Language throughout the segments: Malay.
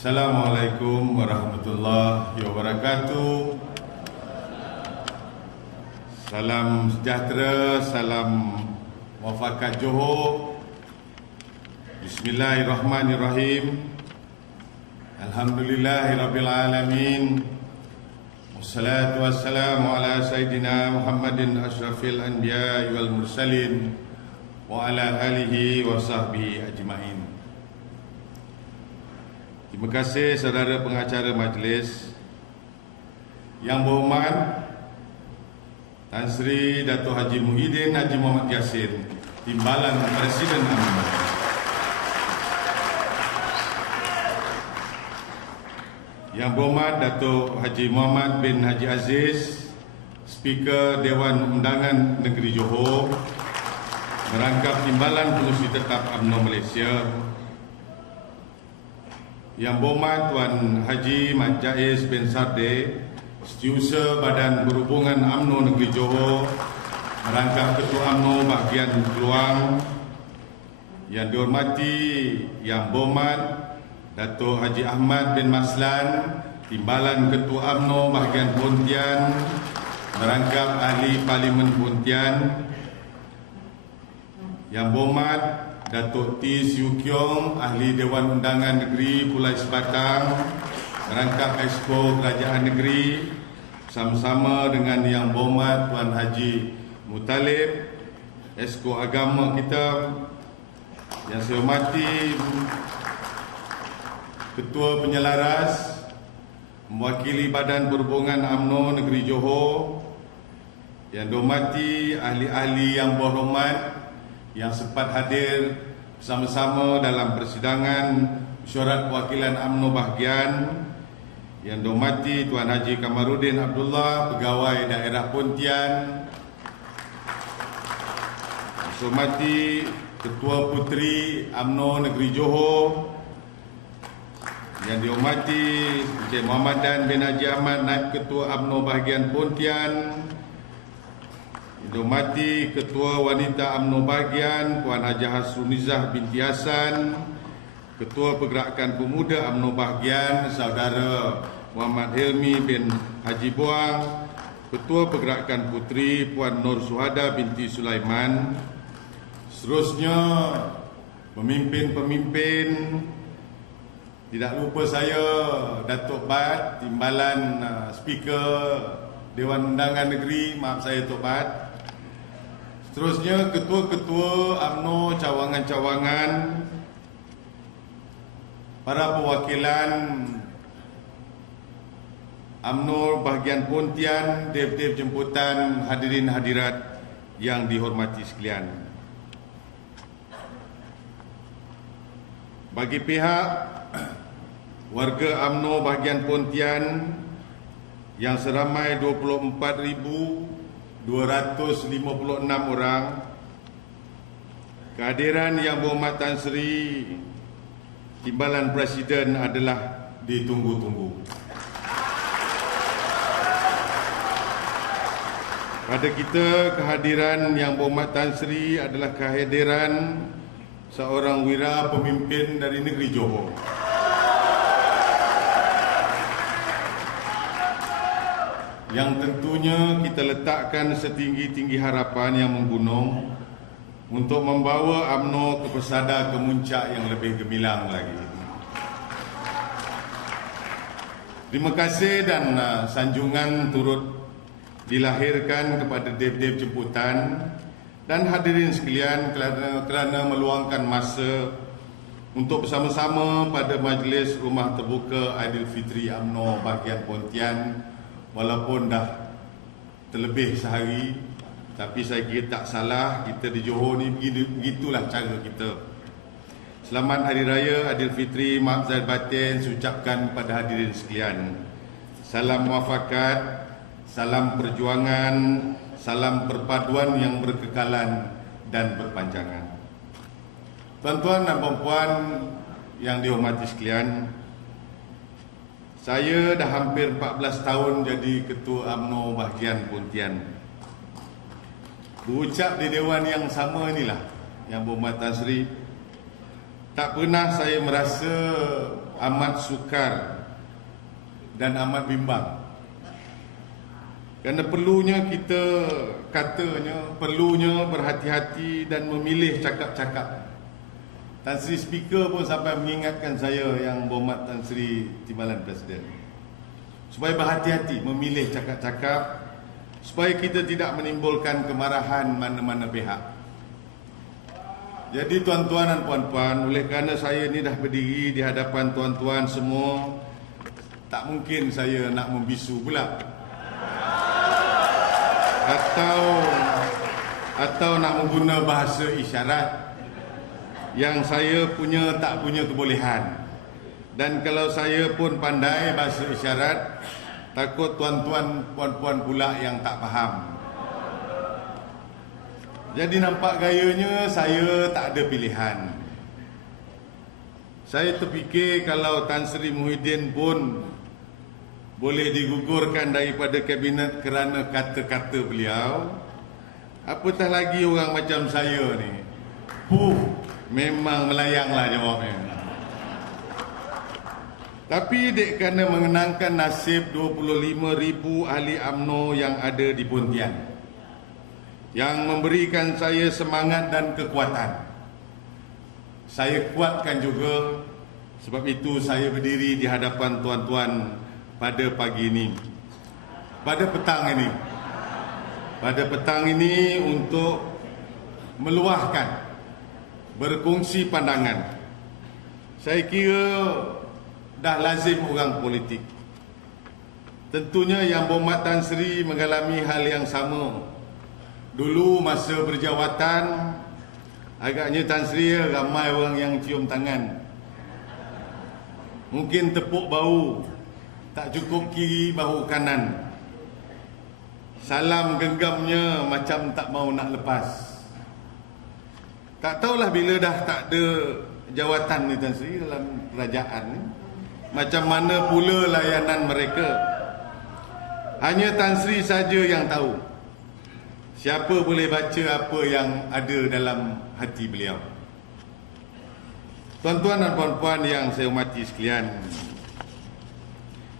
Assalamualaikum warahmatullahi wabarakatuh. Salam sejahtera, salam muafakat Johor. Bismillahirrahmanirrahim. Alhamdulillahirabbil alamin. Wassalatu wassalamu ala sayyidina Muhammadin asyrafil anbiya'i wal mursalin wa ala alihi wa sahbihi ajma'in. Terima kasih saudara pengacara majlis yang berhormat Tan Sri Dato' Haji Muhyiddin Haji Muhammad Yassin, Timbalan Presiden UMNO. Yang berhormat Dato' Haji Muhammad bin Haji Aziz, Speaker Dewan Undangan Negeri Johor, merangkap Timbalan Pengurusi Tetap UMNO Malaysia. Yang berhormat Tuan Haji Mat Jaiz bin Sarde, Setiausaha Badan Berhubungan UMNO Negeri Johor, merangkap Ketua UMNO Bahagian Keluang. Yang dihormati Yang berhormat Dato' Haji Ahmad bin Maslan, Timbalan Ketua UMNO Bahagian Pontian, merangkap Ahli Parlimen Pontian. Yang berhormat Dato' T. Siu Kiong, Ahli Dewan Undangan Negeri Pulau Sebatang, merangkap Exco Kerajaan Negeri, sama-sama dengan Yang berhormat Tuan Haji Mutalib, Exco Agama kita. Yang saya hormati Ketua Penyelaras, mewakili Badan Berhubungan UMNO Negeri Johor. Yang dihormati ahli-ahli yang berhormat yang sempat hadir bersama-sama dalam persidangan Mesyuarat Perwakilan UMNO Bahagian. Yang dihormati Tuan Haji Kamarudin Abdullah, Pegawai Daerah Pontian. Yang saya hormati Ketua Puteri UMNO Negeri Johor. Yang dihormati Encik Muhammad Dan bin Haji Ahmad, Naib Ketua UMNO Bahagian Pontian. Dihormati Ketua Wanita UMNO Bahagian Puan Hajah Hasrunizah binti Hasan, Ketua Pergerakan Pemuda UMNO Bahagian Saudara Muhammad Hilmi bin Haji Buang, Ketua Pergerakan Puteri Puan Nur Suhada binti Sulaiman. Seterusnya pemimpin-pemimpin, tidak lupa saya Datuk Bat, Timbalan Speaker Dewan Undangan Negeri, maaf saya Tok Bat. Seterusnya ketua-ketua UMNO cawangan-cawangan, para perwakilan UMNO bahagian Pontian, dev-dev jemputan, hadirin hadirat yang dihormati sekalian. Bagi pihak warga UMNO bahagian Pontian yang seramai 24,256 orang, kehadiran Yang berhormat Tan Sri Timbalan Presiden adalah ditunggu-tunggu. Pada kita, kehadiran Yang berhormat Tan Sri adalah kehadiran seorang wira pemimpin dari negeri Johor. Yang tentunya kita letakkan setinggi-tinggi harapan yang menggunung untuk membawa UMNO ke pesada kemuncak yang lebih gemilang lagi. Terima kasih dan sanjungan turut dilahirkan kepada dev-dev jemputan dan hadirin sekalian kerana meluangkan masa untuk bersama-sama pada majlis Rumah Terbuka Aidilfitri UMNO bahagian Pontian. Walaupun dah terlebih sehari, tapi saya kira tak salah, kita di Johor ni begitulah cara kita. Selamat Hari Raya Aidilfitri, maaf zahir batin ucapkan pada hadirin sekalian. Salam muafakat, salam perjuangan, salam perpaduan yang berkekalan dan berpanjangan. Tuan-tuan dan puan-puan yang dihormati sekalian, saya dah hampir 14 tahun jadi Ketua UMNO Bahagian Pontian. Berucap di Dewan yang sama inilah, Yang berhormat Tan Sri, tak pernah saya merasa amat sukar dan amat bimbang. Kerana perlunya perlunya berhati-hati dan memilih cakap-cakap. Tan Sri Speaker pun sampai mengingatkan saya yang berhormat Tan Sri Timbalan Presiden, supaya berhati-hati memilih cakap-cakap, supaya kita tidak menimbulkan kemarahan mana-mana pihak. Jadi tuan-tuan dan puan-puan, oleh kerana saya ni dah berdiri di hadapan tuan-tuan semua, tak mungkin saya nak membisu pula, atau nak mengguna bahasa isyarat yang saya tak punya kebolehan. Dan kalau saya pun pandai bahasa isyarat, takut tuan-tuan puan-puan pula yang tak faham. Jadi nampak gayanya saya tak ada pilihan. Saya terfikir kalau Tan Sri Muhyiddin pun boleh digugurkan daripada kabinet kerana kata-kata beliau, apatah lagi orang macam saya ni. Memang melayanglah jawabnya. Tapi dek kerana mengenangkan nasib 25,000 ahli UMNO yang ada di Pontian, yang memberikan saya semangat dan kekuatan, saya kuatkan juga. Sebab itu saya berdiri di hadapan tuan-tuan pada pagi ini, pada petang ini untuk meluahkan, berkongsi pandangan. Saya kira dah lazim orang politik. Tentunya yang berhormat Tan Sri mengalami hal yang sama. Dulu masa berjawatan, agaknya Tan Sri ramai orang yang cium tangan. Mungkin tepuk bahu, tak cukup kiri bahu kanan. Salam genggamnya macam tak mau nak lepas. Tak tahulah bila dah tak ada jawatan ni Tan Sri dalam kerajaan ni, macam mana pula layanan mereka. Hanya Tan Sri saja yang tahu. Siapa boleh baca apa yang ada dalam hati beliau. Tuan-tuan dan puan-puan yang saya hormati sekalian,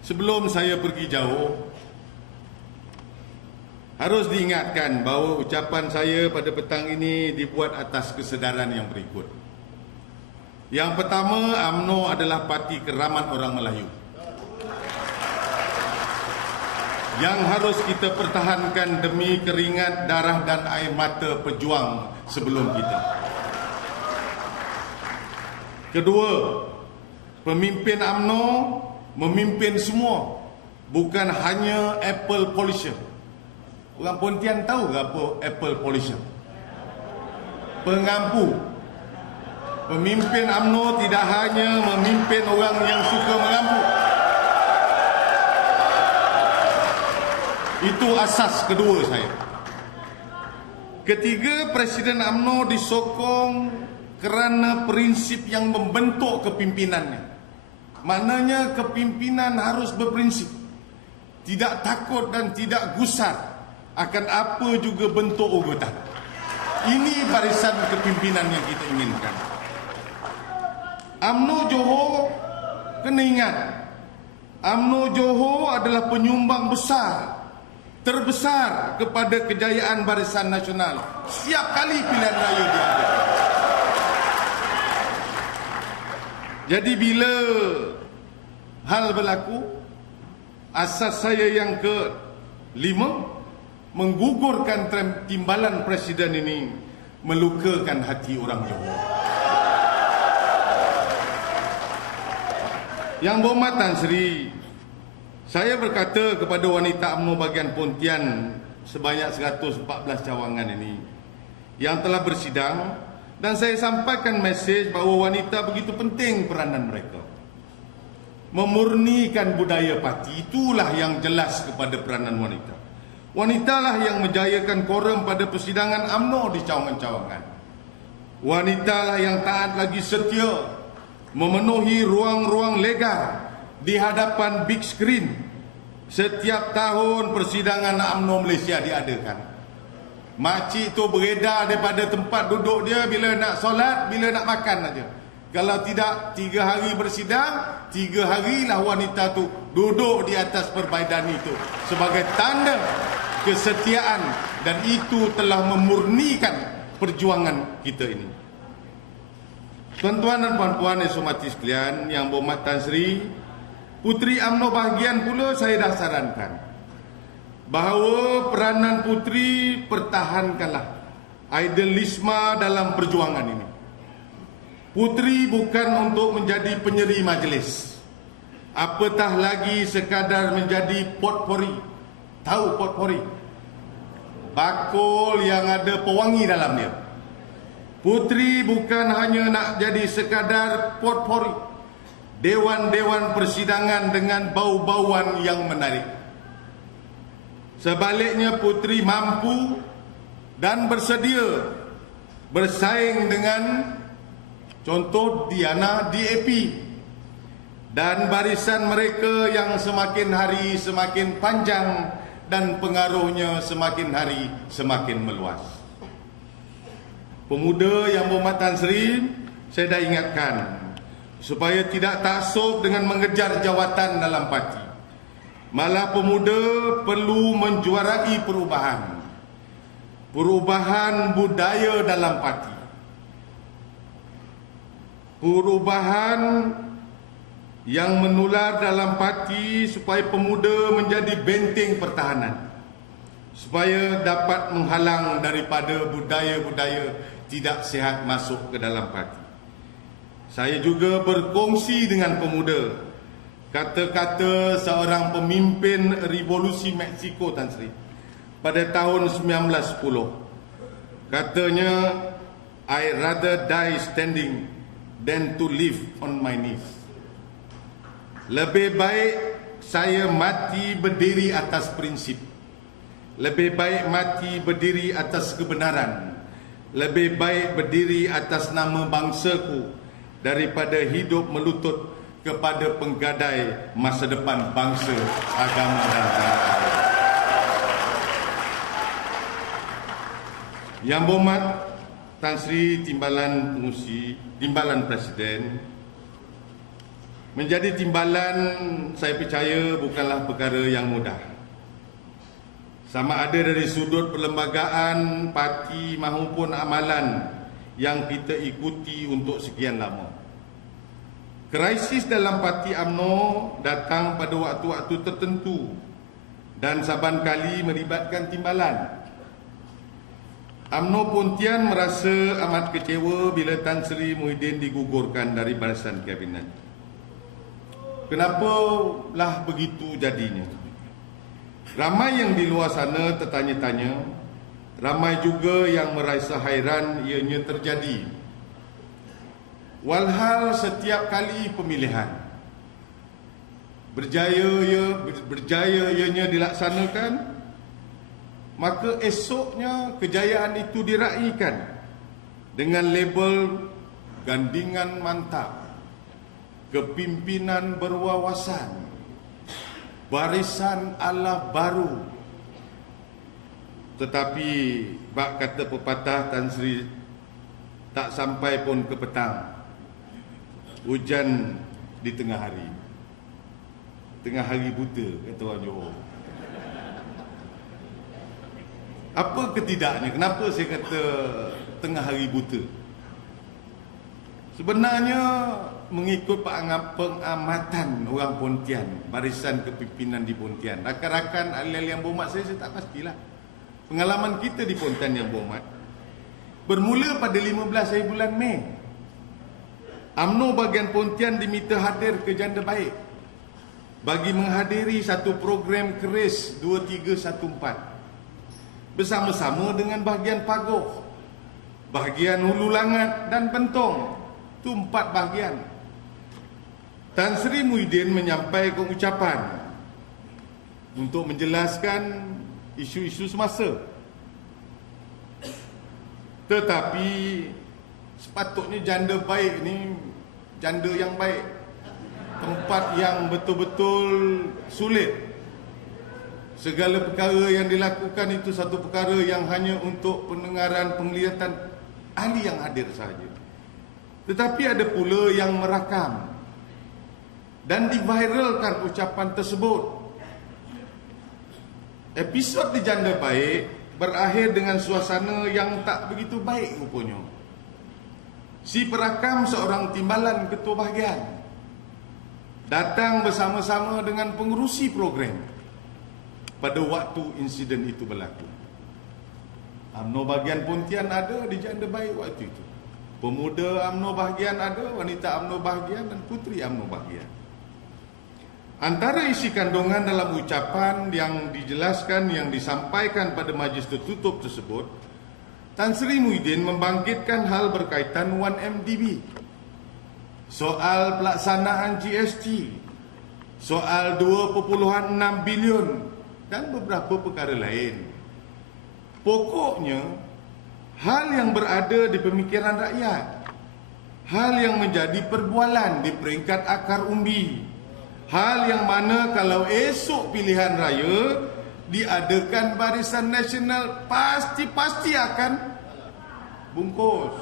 sebelum saya pergi jauh, harus diingatkan bahawa ucapan saya pada petang ini dibuat atas kesedaran yang berikut. Yang pertama, UMNO adalah parti keramat orang Melayu yang harus kita pertahankan demi keringat, darah dan air mata pejuang sebelum kita. Kedua, pemimpin UMNO memimpin semua, bukan hanya apple polisher. Orang Pontian tahu ke apa apple polisher? Pengampu. Pemimpin UMNO tidak hanya memimpin orang yang suka mengampu. Itu asas kedua saya. Ketiga, Presiden UMNO disokong kerana prinsip yang membentuk kepimpinannya. Maknanya kepimpinan harus berprinsip, tidak takut dan tidak gusar akan apa juga bentuk ugutan. Ini barisan kepimpinan yang kita inginkan. UMNO Johor, kena ingat, UMNO Johor adalah penyumbang terbesar kepada kejayaan Barisan Nasional setiap kali pilihan raya diadakan. Jadi bila hal berlaku, asas saya yang ke-5, menggugurkan timbalan presiden ini melukakan hati orang Johor. Yang berhormat Tan Sri, saya berkata kepada wanita UMNO bahagian Pontian sebanyak 114 cawangan ini yang telah bersidang, dan saya sampaikan mesej bahawa wanita begitu penting peranan mereka. Memurnikan budaya parti, itulah yang jelas kepada peranan wanita. Wanitalah yang menjayakan korum pada persidangan UMNO di cawangan-cawangan. Wanitalah yang taat lagi setia memenuhi ruang-ruang legal di hadapan big screen setiap tahun persidangan UMNO Malaysia diadakan. Makcik tu beredar daripada tempat duduk dia bila nak solat, bila nak makan aja. Kalau tidak 3 hari bersidang, 3 harilah wanita tu duduk di atas perbaidan itu sebagai tanda kesetiaan, dan itu telah memurnikan perjuangan kita ini. Tuan-tuan dan puan-puan yang saya hormati sekalian, yang berhormat Tan Sri, Puteri UMNO bahagian pula saya dah sarankan bahawa peranan puteri pertahankanlah idealisme dalam perjuangan ini. Puteri bukan untuk menjadi penyeri majlis, apatah lagi sekadar menjadi potpori. Tahu potpori? Bakul yang ada pewangi dalam dia. Puteri bukan hanya nak jadi sekadar potpori, dewan-dewan persidangan dengan bau-bauan yang menarik. Sebaliknya puteri mampu dan bersedia bersaing dengan contoh Diana DAP dan barisan mereka yang semakin hari semakin panjang dan pengaruhnya semakin hari semakin meluas. Pemuda yang berhormat Tan Sri, saya dah ingatkan supaya tidak taksub dengan mengejar jawatan dalam parti. Malah pemuda perlu menjuarai perubahan budaya dalam parti. Perubahan yang menular dalam parti supaya pemuda menjadi benteng pertahanan, supaya dapat menghalang daripada budaya-budaya tidak sihat masuk ke dalam parti. Saya juga berkongsi dengan pemuda kata-kata seorang pemimpin revolusi Meksiko, Tan Sri, pada tahun 1910. Katanya, I rather die standing than to live on my knees. Lebih baik saya mati berdiri atas prinsip. Lebih baik mati berdiri atas kebenaran. Lebih baik berdiri atas nama bangsaku daripada hidup melutut kepada penggadai masa depan bangsa, agama dan tanah air. Yang berhormat Tan Sri Timbalan Pengurusi, Timbalan Presiden, menjadi timbalan saya percaya bukanlah perkara yang mudah. Sama ada dari sudut perlembagaan, parti maupun amalan yang kita ikuti untuk sekian lama. Krisis dalam parti UMNO datang pada waktu-waktu tertentu dan saban kali melibatkan timbalan. UMNO Pontian merasa amat kecewa bila Tan Sri Muhyiddin digugurkan dari barisan kabinet. Kenapalah begitu jadinya? Ramai yang di luar sana tertanya-tanya, ramai juga yang merasa hairan ianya terjadi. Walhal setiap kali pemilihan berjaya ianya dilaksanakan, maka esoknya kejayaan itu diraikan dengan label gandingan mantap, kepimpinan berwawasan, barisan ala baru. Tetapi bak kata pepatah Tan Sri, tak sampai pun ke petang, hujan di tengah hari. Tengah hari buta, kata orang Johor. Apa ketidaknya? Kenapa saya kata tengah hari buta? Sebenarnya mengikut pengamatan orang Pontian, barisan kepimpinan di Pontian, rakan-rakan ahli-ahli yang berhormat saya tak pastilah. Pengalaman kita di Pontian yang berhormat bermula pada 15 hari bulan Mei. UMNO bahagian Pontian diminta hadir ke Janda Baik bagi menghadiri satu program keris 2314 bersama-sama dengan bahagian Pagoh, bahagian Hulu Langat dan Bentong. Itu 4 bahagian. Tan Sri Muhyiddin menyampaikan ucapan untuk menjelaskan isu-isu semasa. Tetapi sepatutnya Janda Baik ni janda yang baik, tempat yang betul-betul sulit. Segala perkara yang dilakukan itu satu perkara yang hanya untuk pendengaran penglihatan ahli yang hadir sahaja. Tetapi ada pula yang merakam dan diviralkan ucapan tersebut. Episod di Janda Baik berakhir dengan suasana yang tak begitu baik rupanya. Si perakam seorang timbalan ketua bahagian datang bersama-sama dengan pengerusi program pada waktu insiden itu berlaku. UMNO bahagian Pontian ada di Janda Baik waktu itu. Pemuda UMNO bahagian ada, wanita UMNO bahagian dan puteri UMNO bahagian. Antara isi kandungan dalam ucapan yang dijelaskan yang disampaikan pada majlis tertutup tersebut, Tan Sri Muhyiddin membangkitkan hal berkaitan 1MDB, soal pelaksanaan GST, soal 2.6 bilion dan beberapa perkara lain. Pokoknya, hal yang berada di pemikiran rakyat, hal yang menjadi perbualan di peringkat akar umbi, hal yang mana kalau esok pilihan raya diadakan Barisan Nasional pasti akan bungkus.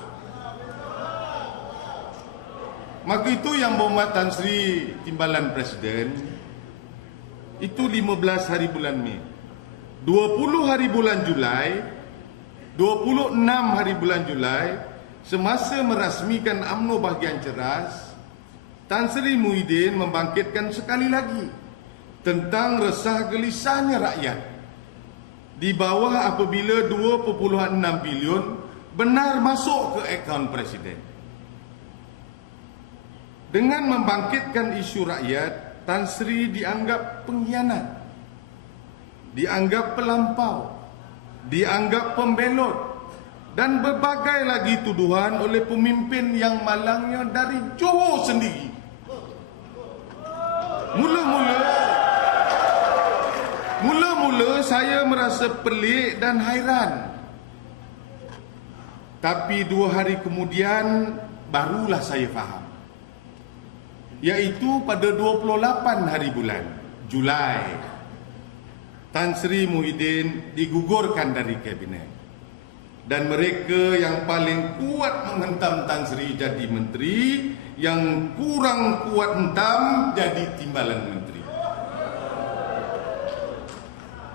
Maka itu yang berhormat Tan Sri Timbalan Presiden, itu 15 hari bulan Mei, 20 hari bulan Julai, 26 hari bulan Julai, semasa merasmikan UMNO bahagian ceras, Tan Sri Muhyiddin membangkitkan sekali lagi tentang resah gelisahnya rakyat di bawah apabila 2.6 bilion benar masuk ke akaun Presiden. Dengan membangkitkan isu rakyat, Tan Sri dianggap pengkhianat, dianggap pelampau, dianggap pembelot dan berbagai lagi tuduhan oleh pemimpin yang malangnya dari Johor sendiri. Mula-mula saya merasa pelik dan hairan. Tapi 2 hari kemudian barulah saya faham. Iaitu pada 28 hari bulan Julai, Tan Sri Muhyiddin digugurkan dari kabinet. Dan mereka yang paling kuat menghentam Tan Sri jadi menteri, yang kurang kuat hentam jadi timbalan menteri.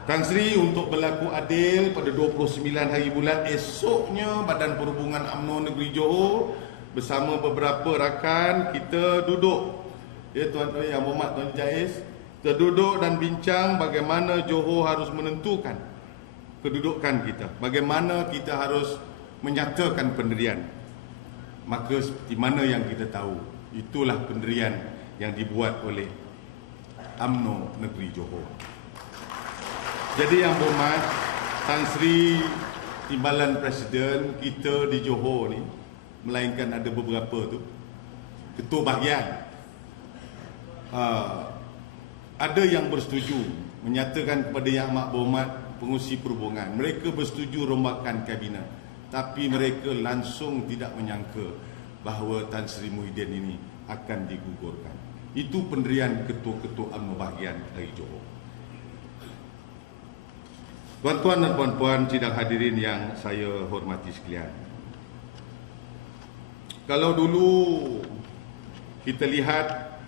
Tan Sri untuk berlaku adil pada 29 hari bulan esoknya Badan Perhubungan UMNO Negeri Johor bersama beberapa rakan kita duduk. Ya tuan-tuan yang berhormat Tuan Jais, kita duduk dan bincang bagaimana Johor harus menentukan kedudukan kita, bagaimana kita harus menyatakan pendirian. Maka seperti mana yang kita tahu, itulah pendirian yang dibuat oleh UMNO Negeri Johor. Jadi yang berhormat Tan Sri Timbalan Presiden, kita di Johor ni, melainkan ada beberapa tu ketua bahagian, ada yang bersetuju menyatakan kepada Yang Amat Berhormat Pengerusi Perhubungan, mereka bersetuju rombakan kabinet, tapi mereka langsung tidak menyangka bahawa Tan Sri Muhyiddin ini akan digugurkan. Itu pendirian ketua-ketua UMNO bahagian dari Johor. Tuan-tuan dan puan-puan sidang hadirin yang saya hormati sekalian, kalau dulu kita lihat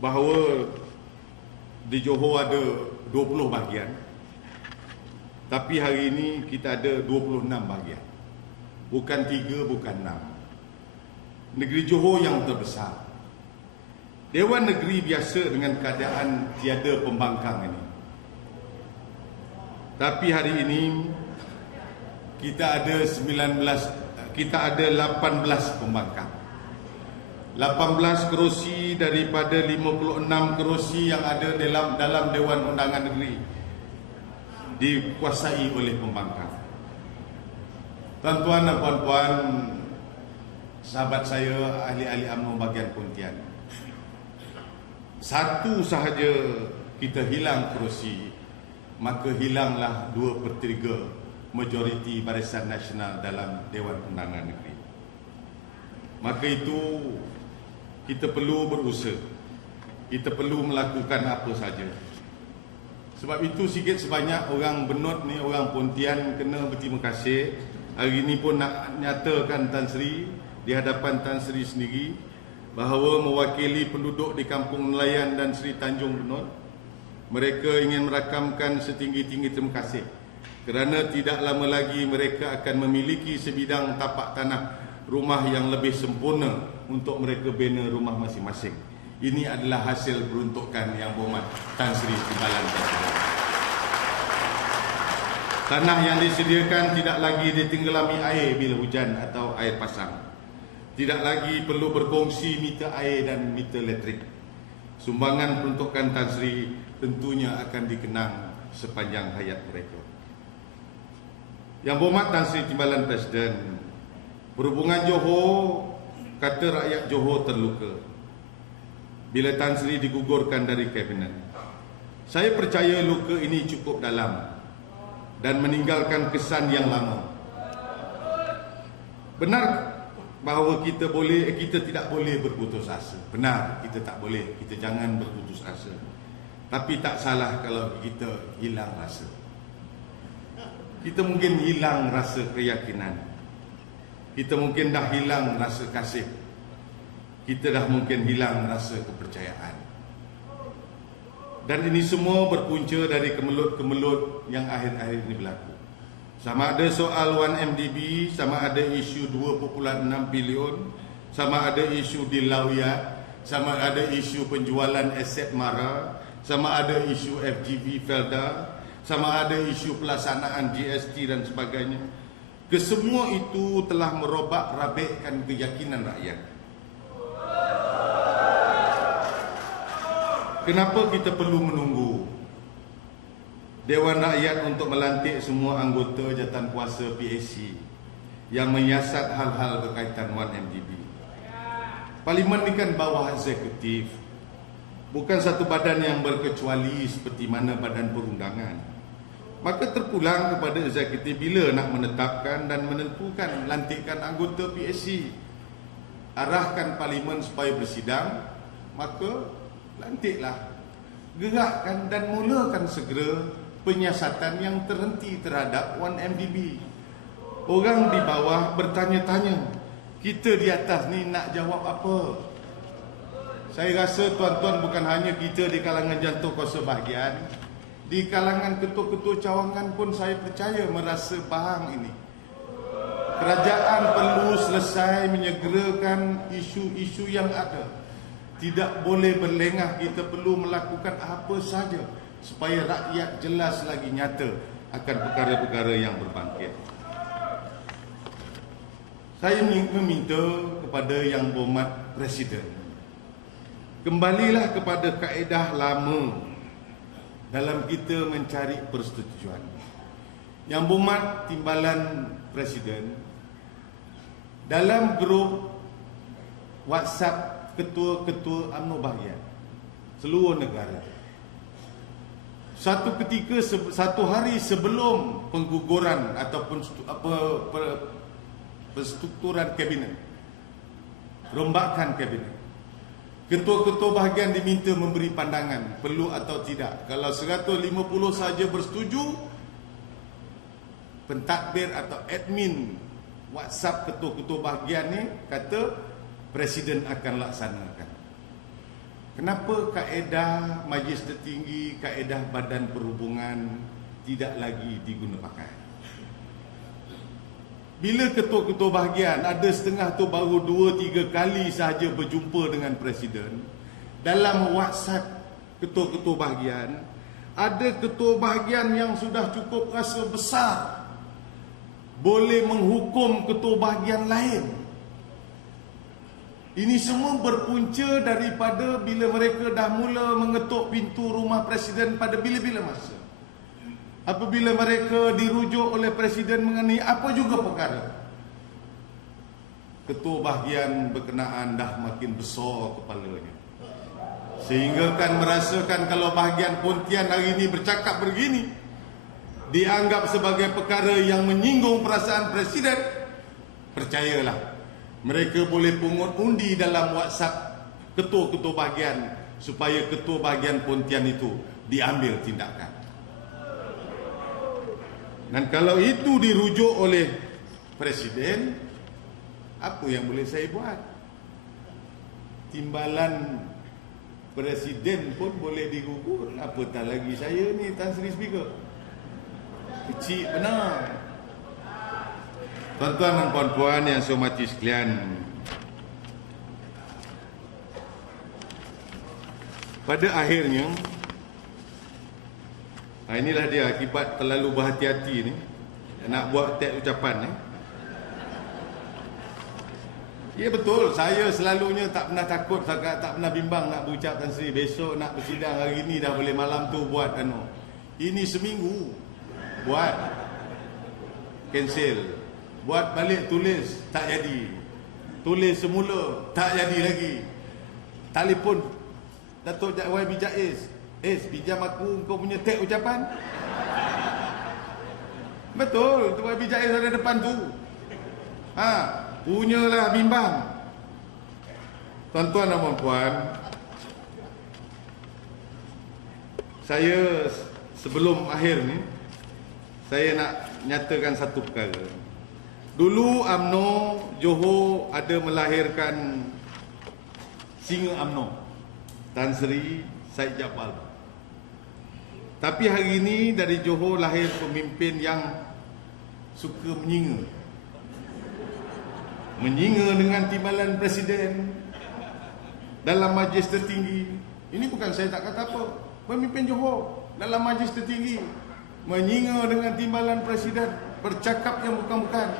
bahawa di Johor ada 20 bahagian, tapi hari ini kita ada 26 bahagian. Bukan 3, bukan 6. Negeri Johor yang terbesar, Dewan Negeri biasa dengan keadaan tiada pembangkang ini. Tapi hari ini kita ada 18 pembangkang. 18 kerusi daripada 56 kerusi yang ada dalam Dewan Undangan Negeri dikuasai oleh pembangkang. Tuan-tuan dan puan-puan, sahabat saya ahli-ahli UMNO bahagian Pontian, satu sahaja kita hilang kerusi, maka hilanglah 2/3 majoriti Barisan Nasional dalam Dewan Undangan Negeri. Maka itu kita perlu berusaha, kita perlu melakukan apa saja. Sebab itu sikit sebanyak orang Benut ni, orang Pontian kena berterima kasih Hari ini pun nak nyatakan Tan Sri di hadapan Tan Sri sendiri bahawa mewakili penduduk di Kampung Nelayan dan Sri Tanjung Benut, mereka ingin merakamkan setinggi-tinggi terima kasih kerana tidak lama lagi mereka akan memiliki sebidang tapak tanah rumah yang lebih sempurna untuk mereka bina rumah masing-masing. Ini adalah hasil peruntukan Yang Berhormat Tan Sri Timbalan Presiden. Tanah yang disediakan tidak lagi ditenggelami air bila hujan atau air pasang. Tidak lagi perlu berkongsi meter air dan meter elektrik. Sumbangan peruntukan Tan Sri tentunya akan dikenang sepanjang hayat mereka. Yang Berhormat Tan Sri Timbalan Presiden, Perhubungan Johor kata rakyat Johor terluka bila Tan Sri digugurkan dari Kabinet. Saya percaya luka ini cukup dalam dan meninggalkan kesan yang lama. Benar bahawa kita tidak boleh berputus asa. Benar, kita tak boleh, kita jangan berputus asa. Tapi tak salah kalau kita hilang rasa. Kita mungkin hilang rasa keyakinan. Kita mungkin dah hilang rasa kasih. Kita dah mungkin hilang rasa kepercayaan. Dan ini semua berpunca dari kemelut-kemelut yang akhir-akhir ini berlaku. Sama ada soal 1MDB, sama ada isu 2.6 bilion, sama ada isu di Lawyat, sama ada isu penjualan aset MARA, sama ada isu FGV Felda, sama ada isu pelaksanaan GST dan sebagainya. Kesemua itu telah merobak-rabekkan keyakinan rakyat. Kenapa kita perlu menunggu Dewan Rakyat untuk melantik semua anggota jawatankuasa PAC yang menyiasat hal-hal berkaitan 1MDB? Parlimen ini kan bawah eksekutif, bukan satu badan yang berkecuali seperti mana badan perundangan. Maka terpulang kepada eksekutif bila nak menetapkan dan menentukan lantikan anggota PAC. Arahkan Parlimen supaya bersidang, maka lantiklah, gerakkan dan mulakan segera penyiasatan yang terhenti terhadap 1MDB. Orang di bawah bertanya-tanya, kita di atas ni nak jawab apa? Saya rasa tuan-tuan bukan hanya kita di kalangan jantung kuasa bahagian, di kalangan ketua-ketua cawangan pun saya percaya merasa faham ini. Kerajaan perlu selesai menyegerakan isu-isu yang ada. Tidak boleh berlengah, kita perlu melakukan apa saja supaya rakyat jelas lagi nyata akan perkara-perkara yang berbangkit. Saya meminta kepada Yang Berhormat Presiden, kembalilah kepada kaedah lama dalam kita mencari persetujuan. Yang Berhormat Timbalan Presiden, dalam grup WhatsApp ketua-ketua UMNO bahagian seluruh negara, satu ketika, satu hari sebelum pengguguran ataupun perstrukturan kabinet, rombakan kabinet, ketua-ketua bahagian diminta memberi pandangan perlu atau tidak. Kalau 150 saja bersetuju, pentadbir atau admin WhatsApp ketua-ketua bahagian ni kata Presiden akan laksanakan. Kenapa kaedah Majlis Tertinggi, kaedah Badan Perhubungan tidak lagi diguna pakai? Bila ketua-ketua bahagian ada setengah tu baru 2-3 kali sahaja berjumpa dengan Presiden, dalam WhatsApp ketua-ketua bahagian, ada ketua bahagian yang sudah cukup rasa besar boleh menghukum ketua bahagian lain. Ini semua berpunca daripada bila mereka dah mula mengetuk pintu rumah Presiden pada bila-bila masa. Apabila mereka dirujuk oleh Presiden mengenai apa juga perkara, ketua bahagian berkenaan dah makin besar kepalanya. Sehingga kan merasakan kalau bahagian Pontian hari ini bercakap begini, dianggap sebagai perkara yang menyinggung perasaan Presiden, percayalah, mereka boleh pungut undi dalam WhatsApp ketua-ketua bahagian supaya ketua bahagian Pontian itu diambil tindakan. Dan kalau itu dirujuk oleh presiden, apa yang boleh saya buat? Timbalan presiden pun boleh digugur, apatah lagi saya ni Tan Sri Speaker. Kecil benar. Tuan-tuan dan puan-puan yang saya hormati sekalian, pada akhirnya, inilah dia akibat terlalu berhati-hati ni, nak buat teks ucapan ni. Ya betul, saya selalunya tak pernah takut, tak pernah bimbang nak berucap Tan Sri. Besok nak bersidang, hari ni dah boleh malam tu buat ini seminggu buat cancel, buat balik tulis tak jadi, tulis semula tak jadi lagi. Telefon Datuk YB Jaiz, pinjam aku kau punya teks ucapan. Betul, tu YB Jaiz ada depan tu. Punyalah bimbang. Tuan-tuan dan puan-puan, saya sebelum akhir ni, saya nak nyatakan satu perkara. Dulu UMNO Johor ada melahirkan singa UMNO, Tan Sri Syed Jaafar. Tapi hari ini dari Johor lahir pemimpin yang suka menyinga dengan timbalan presiden dalam majlis tertinggi. Ini bukan saya tak kata apa, pemimpin Johor dalam majlis tertinggi menyinga dengan timbalan presiden, bercakap yang bukan-bukan.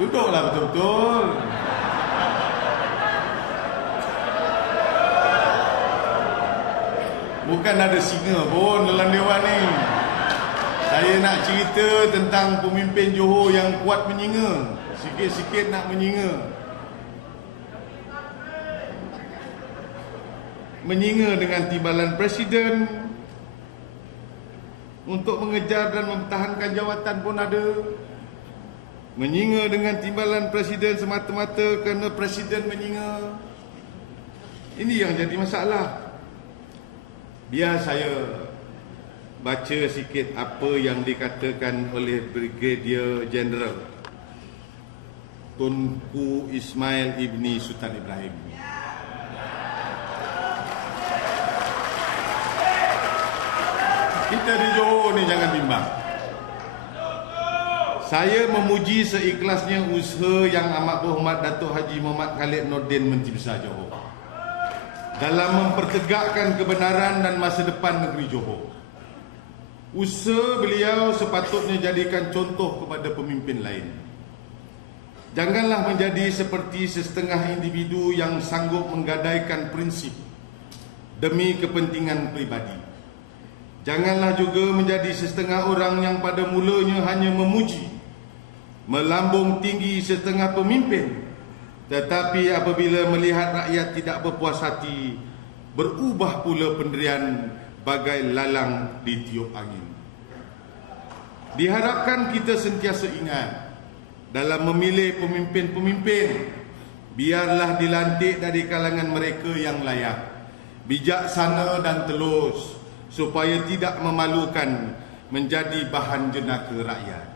Duduklah betul-betul. Bukan ada singa pun dalam dewan ni. Saya nak cerita tentang pemimpin Johor yang kuat menyinga. Sikit-sikit nak menyinga. Menyinga dengan timbalan presiden untuk mengejar dan mempertahankan jawatan pun ada. Menyinga dengan timbalan presiden semata-mata kerana presiden menyinga. Ini yang jadi masalah. Biar saya baca sikit apa yang dikatakan oleh Brigadier General Tunku Ismail Ibni Sultan Ibrahim. Kita di Johor ni jangan bimbang. Saya memuji seikhlasnya usaha yang amat berhormat Datuk Haji Muhammad Khalid Nordin Menteri Besar Johor dalam mempertegakkan kebenaran dan masa depan negeri Johor. Usaha beliau sepatutnya jadikan contoh kepada pemimpin lain. Janganlah menjadi seperti sesetengah individu yang sanggup menggadaikan prinsip demi kepentingan pribadi. Janganlah juga menjadi sesetengah orang yang pada mulanya hanya memuji, melambung tinggi setengah pemimpin, tetapi apabila melihat rakyat tidak berpuas hati, berubah pula pendirian bagai lalang ditiup angin. Diharapkan kita sentiasa ingat dalam memilih pemimpin-pemimpin, biarlah dilantik dari kalangan mereka yang layak, bijaksana dan telus, supaya tidak memalukan menjadi bahan jenaka rakyat.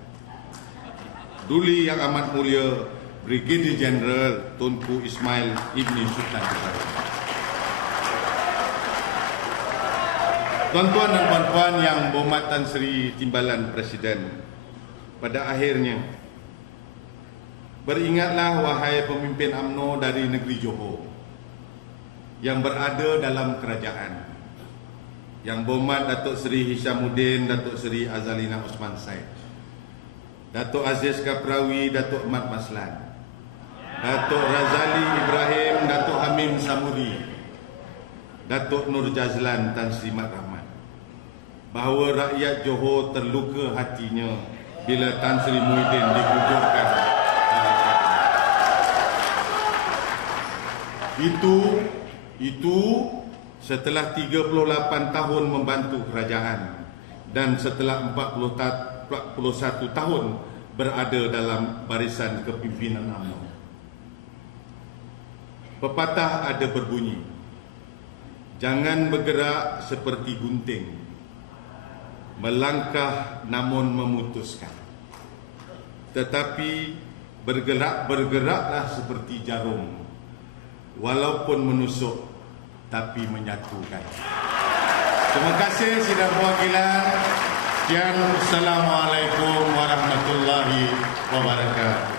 Duli yang amat mulia Brigadier General Tunku Ismail Ibni Sultan Ibrahim. Tuan-tuan dan puan-puan yang berhormat Tan Sri Timbalan Presiden, pada akhirnya beringatlah wahai pemimpin UMNO dari negeri Johor yang berada dalam kerajaan, yang berhormat Datuk Seri Hishamuddin, Datuk Seri Azalina Osman Said, Datuk Aziz Kaprawi, Datuk Mat Maslan, Datuk Razali Ibrahim, Datuk Hamim Samudi, Datuk Nur Jazlan Tan Sri Mat Rahman, bahawa rakyat Johor terluka hatinya bila Tan Sri Muhyiddin digugurkan. Itu setelah 38 tahun membantu kerajaan dan setelah 41 tahun berada dalam barisan kepimpinan UMNO. Pepatah ada berbunyi, Jangan bergerak seperti gunting, melangkah namun memutuskan. Tetapi bergeraklah seperti jarum, walaupun menusuk tapi menyatukan. Terima kasih sidang perwakilan. Sekian, Assalamualaikum warahmatullahi wabarakatuh.